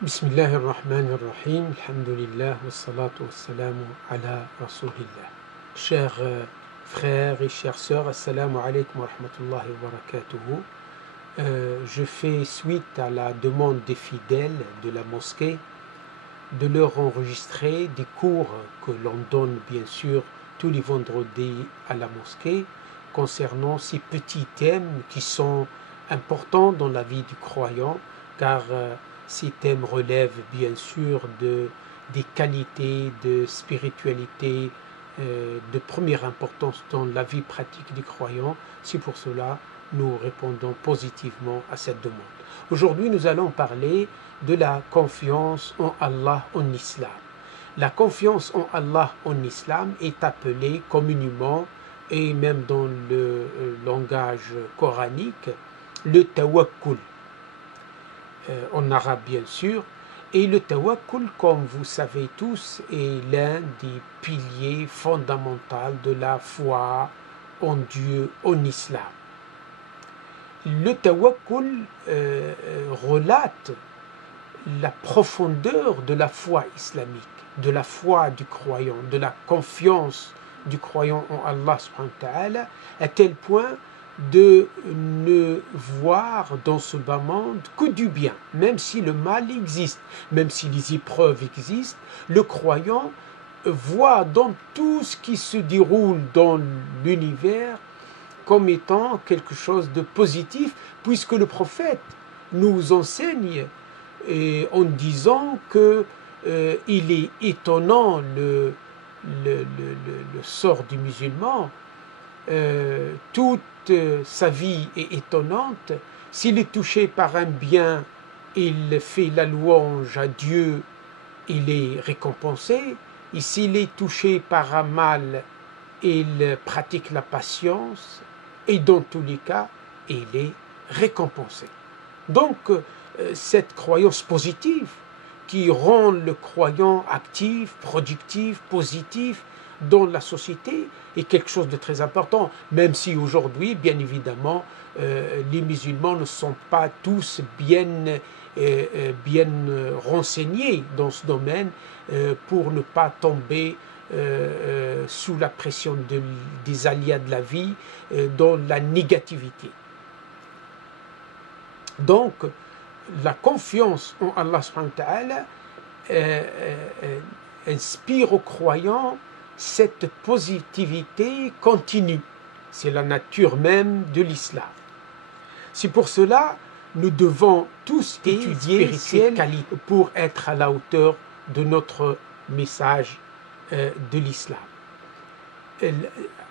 Bismillahirrahmanirrahim, alhamdulillah, wassalatu wassalamu ala rasulillah. Chers frères et chères sœurs, assalamu alaikum wa rahmatullahi wa barakatuhu. Je fais suite à la demande des fidèles de la mosquée de leur enregistrer des cours que l'on donne bien sûr tous les vendredis à la mosquée concernant ces petits thèmes qui sont importants dans la vie du croyant, car ces thèmes relèvent bien sûr des qualités de spiritualité de première importance dans la vie pratique du croyant. C'est pour cela que nous répondons positivement à cette demande. Aujourd'hui, nous allons parler de la confiance en Allah en islam. La confiance en Allah en islam est appelée communément, et même dans le langage coranique, le tawakkul. En arabe bien sûr, et le tawakkul, comme vous savez tous, est l'un des piliers fondamentaux de la foi en Dieu en islam. Le tawakkul relate la profondeur de la foi islamique, de la foi du croyant, de la confiance du croyant en Allah subhanahu wa ta'ala, à tel point de ne voir dans ce bas monde que du bien. Même si le mal existe, même si les épreuves existent, le croyant voit dans tout ce qui se déroule dans l'univers comme étant quelque chose de positif, puisque le prophète nous enseigne en disant que il est étonnant le sort du musulman. Toute sa vie est étonnante. S'il est touché par un bien, il fait la louange à Dieu, il est récompensé. Et s'il est touché par un mal, il pratique la patience, et dans tous les cas, il est récompensé. Donc, cette croyance positive qui rend le croyant actif, productif, positif dans la société est quelque chose de très important, même si aujourd'hui, bien évidemment, les musulmans ne sont pas tous bien renseignés dans ce domaine pour ne pas tomber sous la pression des aléas de la vie, dans la négativité. Donc, la confiance en Allah subhanahu wa ta'ala inspire aux croyants cette positivité continue. C'est la nature même de l'islam. C'est pour cela que nous devons tous étudier ces qualités pour être à la hauteur de notre message de l'islam.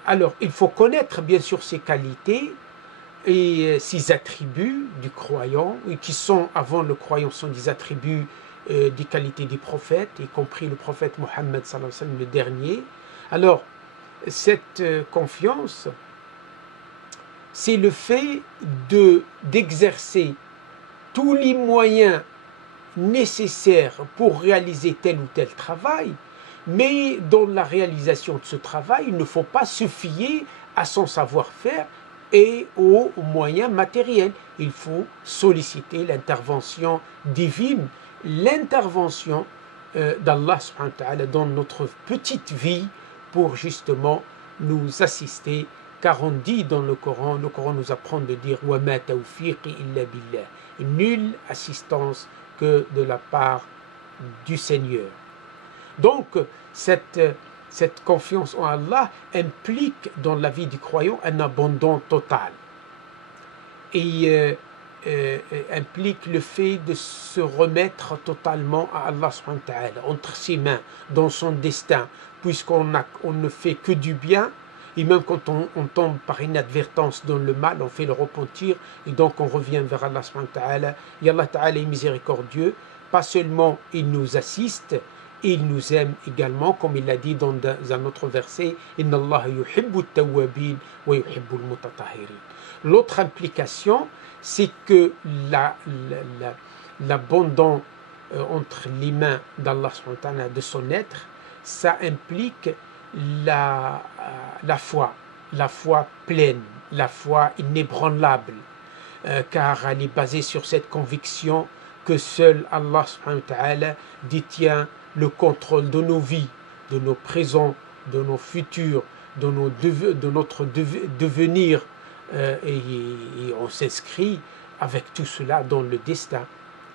Alors, il faut connaître bien sûr ces qualités et ces attributs du croyant, qui sont, avant le croyant, sont des attributs des qualités des prophètes, y compris le prophète Mohammed sallallahu alayhi wa sallam, le dernier. Alors, cette confiance, c'est le fait d'exercer tous les moyens nécessaires pour réaliser tel ou tel travail, mais dans la réalisation de ce travail, il ne faut pas se fier à son savoir-faire et aux moyens matériels. Il faut solliciter l'intervention divine, l'intervention d'Allah subhanahu wa ta'ala dans notre petite vie pour justement nous assister, car on dit dans le Coran nous apprend de dire wa ma tawfiqi illa billah, nulle assistance que de la part du Seigneur. Donc cette confiance en Allah implique dans la vie du croyant un abandon total et implique le fait de se remettre totalement à Allah subhanahu wa ta'ala, entre ses mains, dans son destin, puisqu'on ne fait que du bien, et même quand on tombe par inadvertance dans le mal, on fait le repentir, et donc on revient vers Allah subhanahu wa ta'ala, et Allah ta'ala est miséricordieux, pas seulement il nous assiste, il nous aime également, comme il l'a dit dans un autre verset, Inna Allah yuhibbu at-tawwabin wa yuhibbu al-mutatahhirin. L'autre implication, c'est que l'abandon entre les mains d'Allah de son être, ça implique la foi pleine, la foi inébranlable, car elle est basée sur cette conviction que seul Allah subhanahu wa ta'ala détient le contrôle de nos vies, de nos présents, de nos futurs, de notre devenir, et on s'inscrit avec tout cela dans le destin,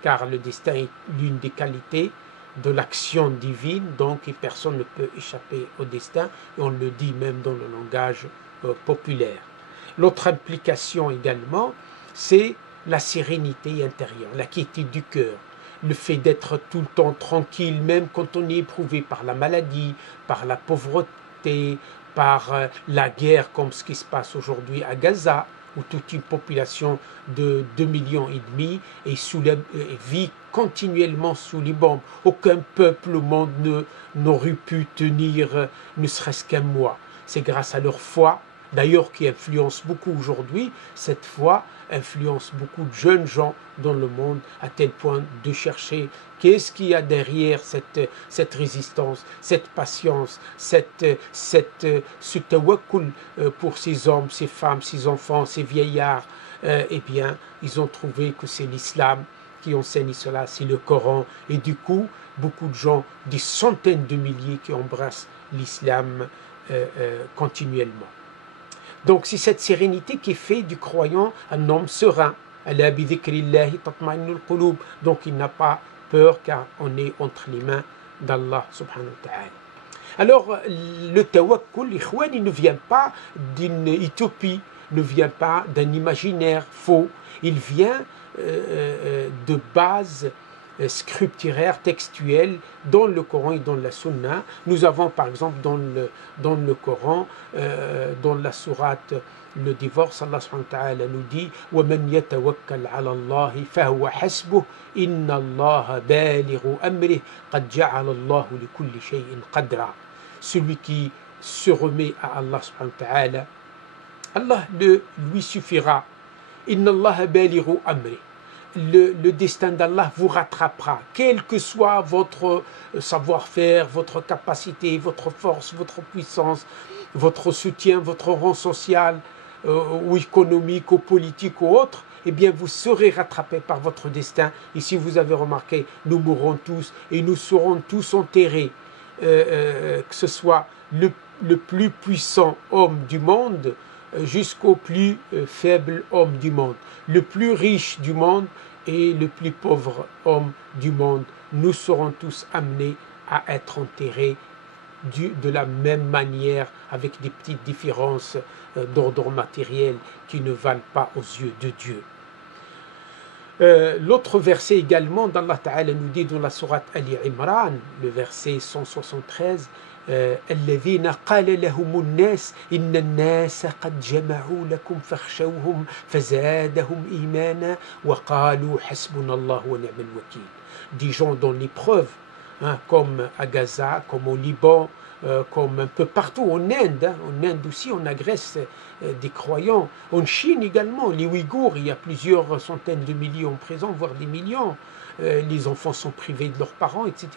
car le destin est l'une des qualités de l'action divine, donc et personne ne peut échapper au destin, et on le dit même dans le langage populaire. L'autre implication également, c'est la sérénité intérieure, la quiétude du cœur, le fait d'être tout le temps tranquille, même quand on est éprouvé par la maladie, par la pauvreté, par la guerre, comme ce qui se passe aujourd'hui à Gaza, où toute une population de 2,5 millions vit continuellement sous les bombes. Aucun peuple au monde n'aurait pu tenir ne serait-ce qu'un mois. C'est grâce à leur foi, d'ailleurs qui influence beaucoup aujourd'hui. Cette foi influence beaucoup de jeunes gens dans le monde, à tel point de chercher qu'est-ce qu'il y a derrière cette résistance, cette patience, ce tawakkul pour ces hommes, ces femmes, ces enfants, ces vieillards. Eh bien, ils ont trouvé que c'est l'islam qui enseigne cela, c'est le Coran. Et du coup, beaucoup de gens, des centaines de milliers qui embrassent l'islam continuellement. Donc c'est cette sérénité qui fait du croyant un homme serein. Donc il n'a pas peur car on est entre les mains d'Allah subhanahu wa ta'ala. Alors le tawakkul, il ne vient pas d'une utopie, ne vient pas d'un imaginaire faux, il vient de bases scripturaires, textuelles dans le Coran et dans la Sunna. Nous avons par exemple dans le Coran, dans la sourate le divorce, Allah subhanahu wa ta'ala nous dit وَمَنْ يَتَوَكَّلْ عَلَى اللَّهِ فَهُوَ حَسْبُهُ إِنَّ اللَّهَ بَالِغُ أَمْرِهِ قَدْ جَعَلَ اللَّهُ لِكُلِّ شَيْءٍ قَدْرًا. Celui qui se remet à Allah subhanahu wa ta'ala, Allah lui suffira. إِنَّ اللَّهَ بَالِغُ أَمْرِهِ. Le destin d'Allah vous rattrapera, quel que soit votre savoir-faire, votre capacité, votre force, votre puissance, votre soutien, votre rang social, ou économique, ou politique, ou autre, eh bien vous serez rattrapé par votre destin. Et si vous avez remarqué, nous mourrons tous et nous serons tous enterrés, que ce soit le plus puissant homme du monde, jusqu'au plus faible homme du monde, le plus riche du monde et le plus pauvre homme du monde, nous serons tous amenés à être enterrés de la même manière, avec des petites différences d'ordre matériel qui ne valent pas aux yeux de Dieu. L'autre verset également d'Allah Ta'ala nous dit dans la sourate Ali Imran, le verset 173, الذين قال لهم الناس إن الناس قد جمعوا لكم فاخشوهم فزادهم إيمانا وقالوا حسبنا الله ونعم الوكيل. Des gens dans l'épreuve, comme à Gaza, comme au Liban, comme un peu partout en Inde. En Inde aussi on agresse des croyants. En Chine également, les Ouïghours, il y a plusieurs centaines de milliers en prison, voire des millions. Les enfants sont privés de leurs parents, etc.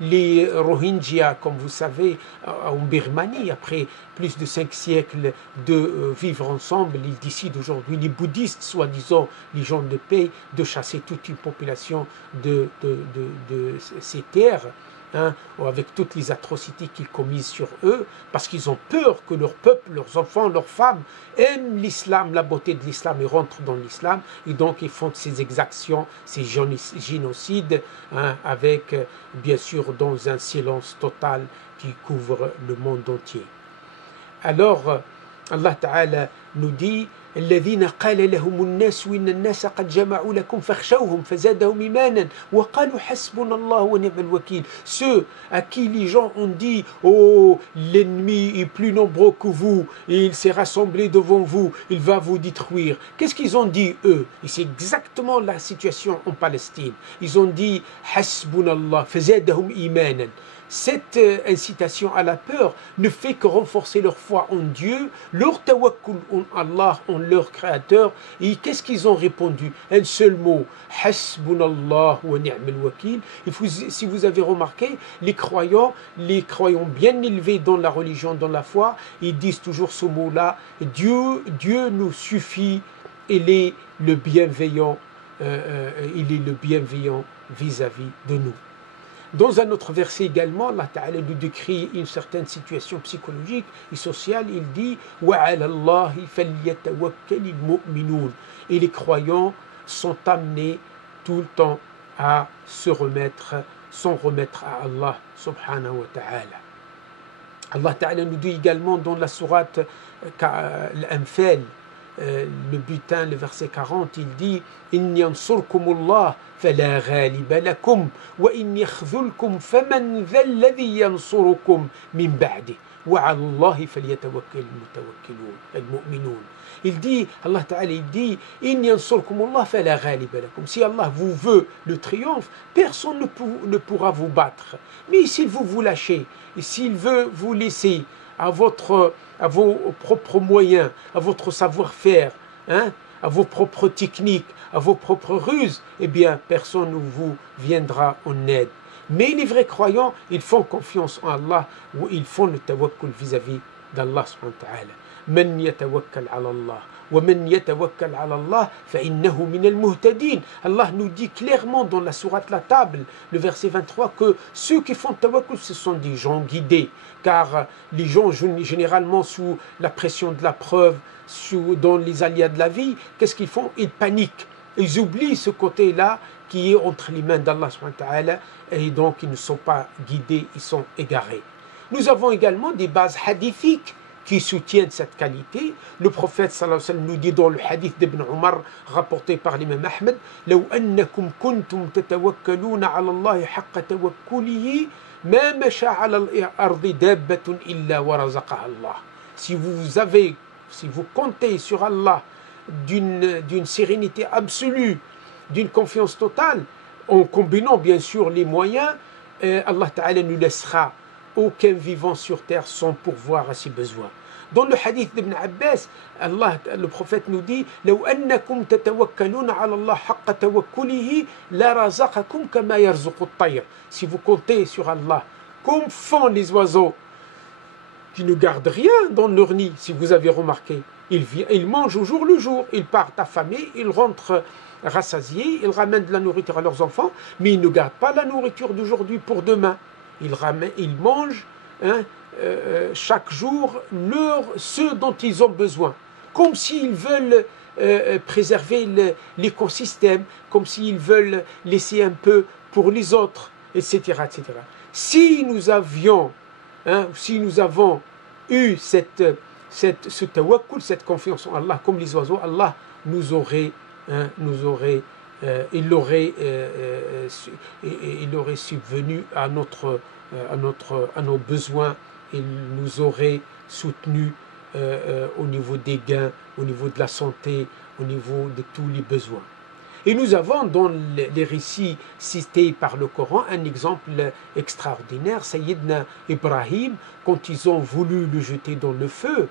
Les Rohingyas, comme vous savez, en Birmanie, après plus de 5 siècles de vivre ensemble, ils décident aujourd'hui, les bouddhistes, soi-disant les gens de paix, de chasser toute une population de ces terres, avec toutes les atrocités qu'ils commisent sur eux, parce qu'ils ont peur que leur peuple, leurs enfants, leurs femmes aiment l'islam, la beauté de l'islam et rentrent dans l'islam, et donc ils font ces exactions, ces génocides, avec bien sûr dans un silence total qui couvre le monde entier. Alors Allah Ta'ala nous dit الذين قال لهم الناس وإن الناس قد جمعوا لكم فاخشوهم فزادهم إيمانا وقالوا حسبنا الله ونعم الوكيل. Ceux à qui les gens ont dit oh l'ennemi est plus nombreux que vous et il s'est rassemblé devant vous, il va vous détruire. Qu'est-ce qu'ils ont dit eux? Et c'est exactement la situation en Palestine. Ils ont dit حسبنا فزادهم إيمانا. Cette incitation à la peur ne fait que renforcer leur foi en Dieu, leur tawakkul en Allah, en leur Créateur. Et qu'est-ce qu'ils ont répondu? Un seul mot, Hasbunallah wa ni'mal wakil. Si vous avez remarqué, les croyants bien élevés dans la religion, dans la foi, ils disent toujours ce mot-là, Dieu nous suffit, il est le bienveillant, il est le bienveillant vis-à-vis de nous. Dans un autre verset également, Allah Ta'ala nous décrit une certaine situation psychologique et sociale. Il dit « وَعَلَى اللَّهِ فَلْيَتَوَكَّلِ الْمُؤْمِنُونَ » Et les croyants sont amenés tout le temps à s'en remettre à Allah subhanahu wa ta'ala. Allah Ta'ala nous dit également dans la sourate Al-Anfal, le butin, le verset 40, il dit إِنْ يَنْصُرْكُمُ اللَّهُ فَلَا غَالِبَ لَكُمْ وَإِنْ يَخْذُلْكُمْ فَمَنْ ذَا الَّذِي يَنْصُرُكُمْ مِنْ بَعْدِهِ وَعَلَى اللَّهِ فَلْيَتَوَكَّلِ الْمُؤْمِنُونَ. Il dit, Allah Ta'ala, il dit إِنْ يَنْصُرْكُمُ اللَّهُ فَلَا غَالِبَ لَكُمْ. Si Allah vous veut le triomphe, personne ne pourra vous battre. Mais s'il vous lâchez, et s'il veut vous laisser à vos propres moyens, à votre savoir-faire, à vos propres techniques, à vos propres ruses, eh bien, personne ne vous viendra en aide. Mais les vrais croyants, ils font confiance en Allah, ou ils font le tawakkul vis-à-vis d'Allah subhanahu wa ta'ala. من يتوكل على الله ومن يتوكل على الله فإنه من المهتدين. Allah nous dit clairement dans la sourate La Table, le verset 23, que ceux qui font tawakkul, ce sont des gens guidés, car les gens généralement sous la pression de la preuve, dans les aléas de la vie, qu'est-ce qu'ils font? Ils paniquent, ils oublient ce côté-là qui est entre les mains d'Allah subhanahu wa ta'ala, et donc ils ne sont pas guidés, ils sont égarés. Nous avons également des bases hadithiques qui soutiennent cette qualité. Le prophète sallallahu alayhi wa sallam nous dit dans le hadith d'Ibn Omar rapporté par l'imam Ahmed لو أنكم كنتم تتوكلون على الله حق توكله ما مشى على الأرض دابة إلا ورزقها الله. Si vous comptez sur Allah d'une sérénité absolue, d'une confiance totale, en combinant bien sûr les moyens, Allah Ta'ala nous laissera aucun vivant sur terre sans pourvoir à ses besoins. Dans le hadith d'Ibn Abbas, le prophète nous dit لو أنكم تتوكلون على الله حق توكله لرزقكم كما يرزق الطير. Si vous comptez sur Allah comme font les oiseaux qui ne gardent rien dans leur nid, si vous avez remarqué, ils mangent au jour le jour, ils partent affamés, ils rentrent rassasiés, ils ramènent de la nourriture à leurs enfants, mais ils ne gardent pas la nourriture d'aujourd'hui pour demain. Ils mangent chaque jour ce dont ils ont besoin, comme s'ils veulent préserver l'écosystème, comme s'ils veulent laisser un peu pour les autres, etc. etc. Si nous avons eu ce tawakkul, cette confiance en Allah, comme les oiseaux, Allah il aurait subvenu à nos besoins, il nous aurait soutenus au niveau des gains, au niveau de la santé, au niveau de tous les besoins. Et nous avons dans les récits cités par le Coran un exemple extraordinaire. Sayyidina Ibrahim, quand ils ont voulu le jeter dans le feu,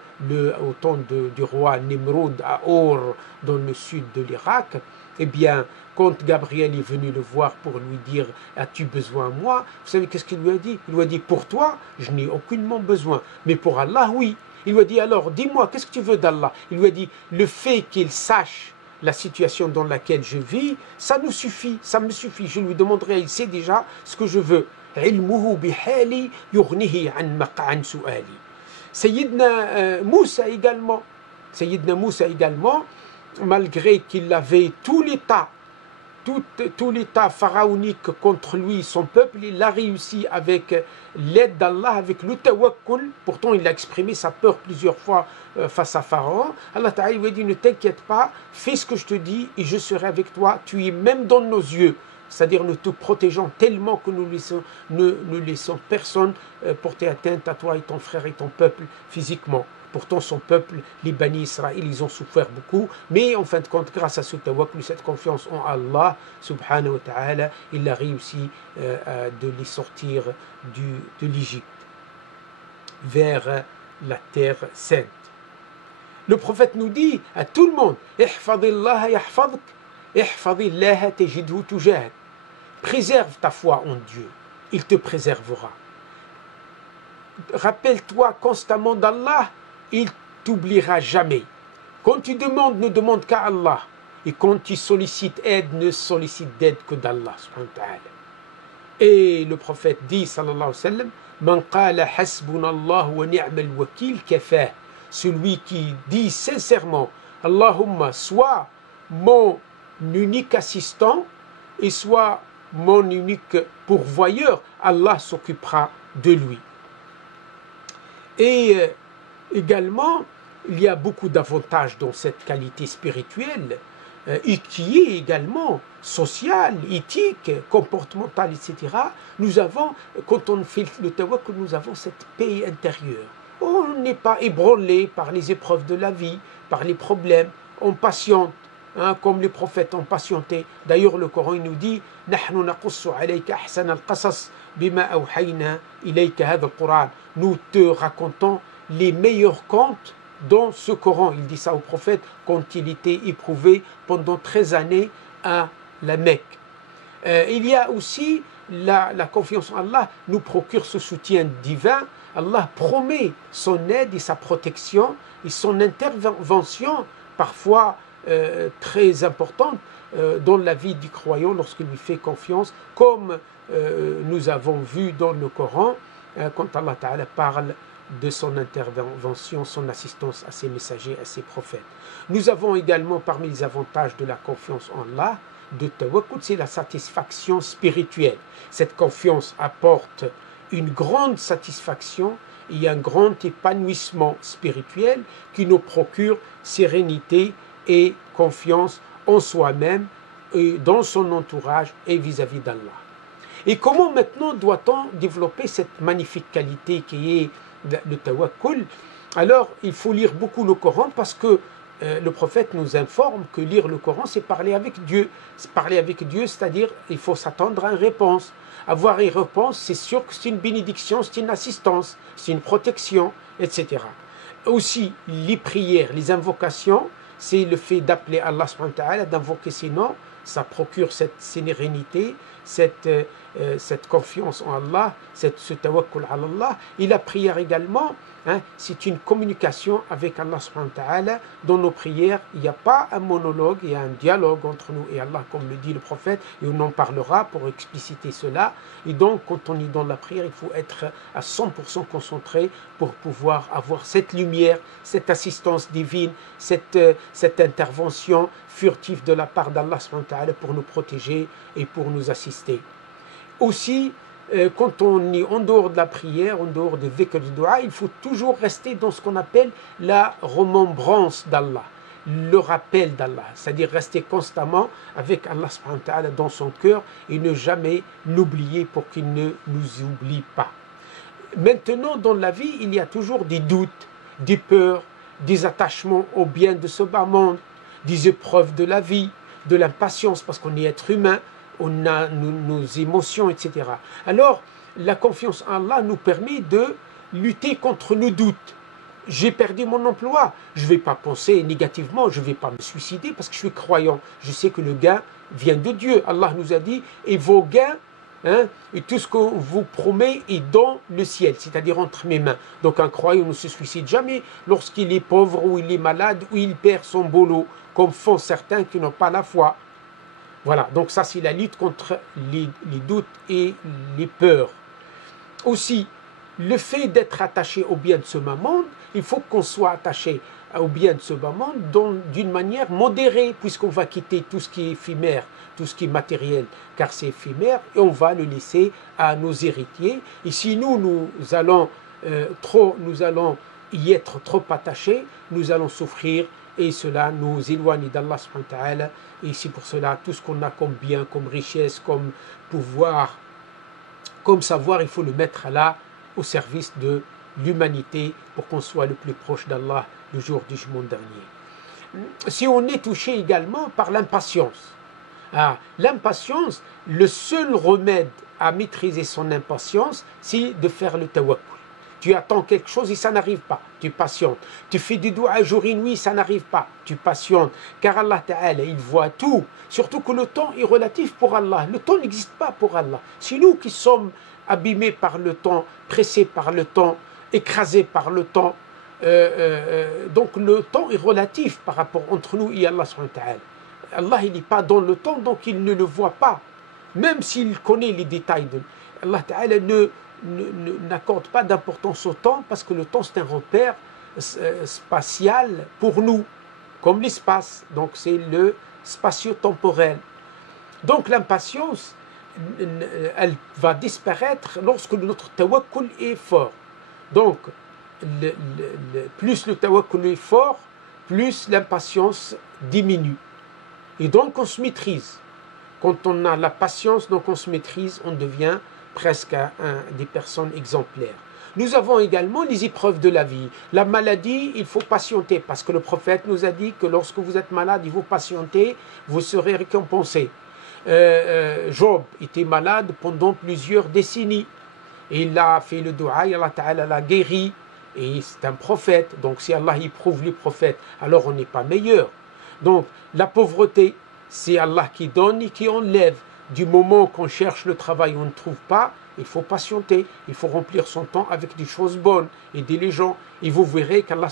au temps du roi Nimrod à Or, dans le sud de l'Irak, eh bien, quand Gabriel est venu le voir pour lui dire « As-tu besoin de moi ?» Vous savez qu'est-ce qu'il lui a dit? Il lui a dit « Pour toi, je n'ai aucunement besoin, mais pour Allah, oui. » Il lui a dit « Alors, dis-moi, qu'est-ce que tu veux d'Allah ?» Il lui a dit « Le fait qu'il sache la situation dans laquelle je vis, ça nous suffit, ça me suffit. Je lui demanderai, il sait déjà ce que je veux. » Sayyidina Moussa également, malgré qu'il avait tout l'État pharaonique contre lui, son peuple, il a réussi avec l'aide d'Allah, avec le tawakkul. Pourtant, il a exprimé sa peur plusieurs fois face à Pharaon. Allah Ta'ala lui a dit, ne t'inquiète pas, fais ce que je te dis et je serai avec toi. Tu es même dans nos yeux. C'est-à-dire nous te protégeons tellement que nous ne laissons personne porter atteinte à toi et ton frère et ton peuple physiquement. Pourtant, son peuple, les Bani Israël, ils ont souffert beaucoup. Mais en fin de compte, grâce à ce tawakkul, cette confiance en Allah, subhanahu wa ta'ala, il a réussi de les sortir de l'Égypte vers la terre sainte. Le prophète nous dit à tout le monde, ihfadillah yahfadk, ihfadillah tajidhu tujahak. Préserve ta foi en Dieu, il te préservera. Rappelle-toi constamment d'Allah, il t'oubliera jamais. Quand tu demandes, ne demande qu'à Allah. et quand il sollicite aide, ne sollicite d'aide que d'Allah subhanahu wa ta'ala. Et le prophète dit, sallallahu alayhi wa sallam, Man qala hasbunallah wa ni'mal wakil kafah. Celui qui dit sincèrement, Allahumma, sois mon unique assistant et sois mon unique pourvoyeur, Allah s'occupera de lui. Et également, il y a beaucoup d'avantages dans cette qualité spirituelle et qui est également sociale, éthique, comportementale, etc. Nous avons, quand on fait le tawakkul, nous avons cette paix intérieure. On n'est pas ébranlé par les épreuves de la vie, par les problèmes, on patiente, hein, comme les prophètes ont patienté. D'ailleurs, le Coran il nous dit « Nahnu naqussu alayka ahsan al-qasas bima awhayna ilayka hadha al-Qur'an » Nous te racontons les meilleurs contes dans ce Coran. Il dit ça au prophète quand il était éprouvé pendant 13 années à la Mecque. Il y a aussi la confiance en Allah nous procure ce soutien divin. Allah promet son aide et sa protection et son intervention parfois très importante dans la vie du croyant lorsqu'il lui fait confiance, comme nous avons vu dans le Coran quand Allah Ta'ala parle de son intervention, son assistance à ses messagers, à ses prophètes. Nous avons également parmi les avantages de la confiance en Allah, de tawakkul, c'est la satisfaction spirituelle. Cette confiance apporte une grande satisfaction et un grand épanouissement spirituel qui nous procure sérénité et confiance en soi-même, et dans son entourage et vis-à-vis d'Allah. Et comment maintenant doit-on développer cette magnifique qualité qui est le tawakkul? Alors, il faut lire beaucoup le Coran parce que le prophète nous informe que lire le Coran, c'est parler avec Dieu. Parler avec Dieu, c'est-à-dire il faut s'attendre à une réponse. Avoir une réponse, c'est sûr que c'est une bénédiction, c'est une assistance, c'est une protection, etc. Aussi, les prières, les invocations, c'est le fait d'appeler Allah subhanahu wa ta'ala, d'invoquer ses noms, ça procure cette sérénité, cette confiance en Allah, ce tawakkul ala Allah. Et la prière également, hein, c'est une communication avec Allah subhanahu wa ta'ala. Dans nos prières, il n'y a pas un monologue, il y a un dialogue entre nous et Allah, comme le dit le prophète, et on en parlera pour expliciter cela. Et donc, quand on est dans la prière, il faut être à 100% concentré pour pouvoir avoir cette lumière, cette assistance divine, cette intervention furtive de la part d'Allah subhanahu wa ta'ala pour nous protéger et pour nous assister. Aussi, quand on est en dehors de la prière, en dehors des dhikr du dua, il faut toujours rester dans ce qu'on appelle la remembrance d'Allah, le rappel d'Allah, c'est-à-dire rester constamment avec Allah subhanahu wa ta'ala dans son cœur et ne jamais l'oublier pour qu'il ne nous oublie pas. Maintenant, dans la vie, il y a toujours des doutes, des peurs, des attachements au bien de ce bas monde, des épreuves de la vie, de l'impatience parce qu'on est être humain, on a nos émotions, etc. Alors, la confiance en Allah nous permet de lutter contre nos doutes. J'ai perdu mon emploi, je ne vais pas penser négativement, je ne vais pas me suicider parce que je suis croyant. Je sais que le gain vient de Dieu. Allah nous a dit, et vos gains, hein, et tout ce qu'on vous promet est dans le ciel, c'est-à-dire entre mes mains. Donc un croyant ne se suicide jamais lorsqu'il est pauvre ou il est malade ou il perd son boulot, comme font certains qui n'ont pas la foi. Voilà, donc ça c'est la lutte contre les doutes et les peurs. Aussi, le fait d'être attaché au bien de ce bas monde, il faut qu'on soit attaché au bien de ce bas monde d'une manière modérée, puisqu'on va quitter tout ce qui est éphémère, tout ce qui est matériel, car c'est éphémère, et on va le laisser à nos héritiers. Et si nous allons y être trop attachés, nous allons souffrir, et cela nous éloigne d'Allah subhanahu wa ta'ala. Et c'est pour cela, tout ce qu'on a comme bien, comme richesse, comme pouvoir, comme savoir, il faut le mettre là, au service de l'humanité, pour qu'on soit le plus proche d'Allah le jour du jugement dernier. Si on est touché également par l'impatience, l'impatience, le seul remède à maîtriser son impatience, c'est de faire le tawakkul. Tu attends quelque chose et ça n'arrive pas, tu patientes. Tu fais du doua jour et nuit, ça n'arrive pas, tu patientes. Car Allah Ta'ala, il voit tout. Surtout que le temps est relatif pour Allah. Le temps n'existe pas pour Allah. C'est nous qui sommes abîmés par le temps, pressés par le temps, écrasés par le temps. Donc le temps est relatif par rapport entre nous et Allah subhanahu wa ta'ala. Allah il n'est pas dans le temps, donc il ne le voit pas. Même s'il connaît les détails de Allah Ta'ala n'accorde pas d'importance au temps parce que le temps c'est un repère spatial pour nous, comme l'espace. Donc c'est le spatio-temporel. Donc l'impatience, elle va disparaître lorsque notre tawakkul est fort. Donc plus le tawakkul est fort, plus l'impatience diminue. Et donc on se maîtrise. Quand on a la patience, donc on se maîtrise, on devient presque des personnes exemplaires. Nous avons également les épreuves de la vie. La maladie, il faut patienter, parce que le prophète nous a dit que lorsque vous êtes malade, il faut patienter, vous serez récompensé. Job était malade pendant plusieurs décennies. Et il a fait le dua, et Allah Ta'ala l'a guéri. Et c'est un prophète, donc si Allah éprouve les prophètes, alors on n'est pas meilleur. Donc la pauvreté, c'est Allah qui donne et qui enlève. Du moment qu'on cherche le travail, on ne trouve pas, il faut patienter, il faut remplir son temps avec des choses bonnes, aider les gens. Et vous verrez qu'Allah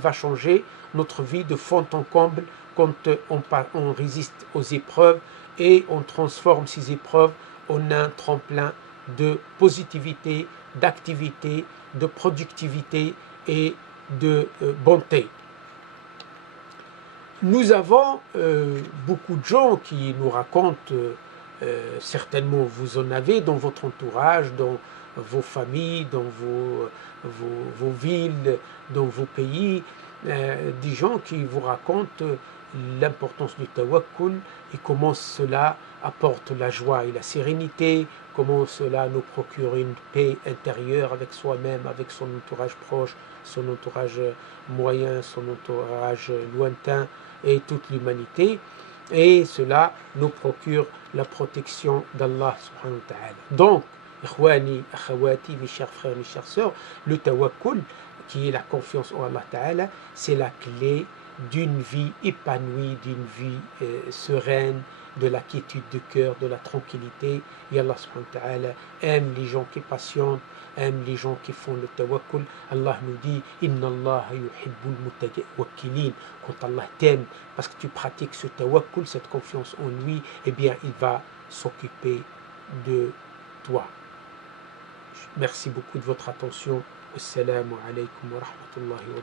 va changer notre vie de fond en comble quand on résiste aux épreuves et on transforme ces épreuves en un tremplin de positivité, d'activité, de productivité et de bonté. Nous avons beaucoup de gens qui nous racontent, certainement vous en avez dans votre entourage, dans vos familles, dans vos villes, dans vos pays, des gens qui vous racontent l'importance du tawakkul et comment cela apporte la joie et la sérénité, comment cela nous procure une paix intérieure avec soi-même, avec son entourage proche, son entourage moyen, son entourage lointain et toute l'humanité. Et cela nous procure la protection d'Allah subhanahu wa ta'ala. Donc, ikhwani, akhawati, mes chers frères, mes chères sœurs, le tawakkul, qui est la confiance en Allah ta'ala, c'est la clé d'une vie épanouie, d'une vie sereine, de la quiétude de cœur, de la tranquillité. Et Allah subhanahu wa ta'ala aime les gens qui patientent, aime les gens qui font le tawakkul. Allah nous dit Inna Allah yuhibbul mutawakkilin. Quand Allah t'aime parce que tu pratiques ce tawakkul, cette confiance en lui, eh bien il va s'occuper de toi. Merci beaucoup de votre attention. Assalamu alaikum wa rahmatullahi wa barakatuh.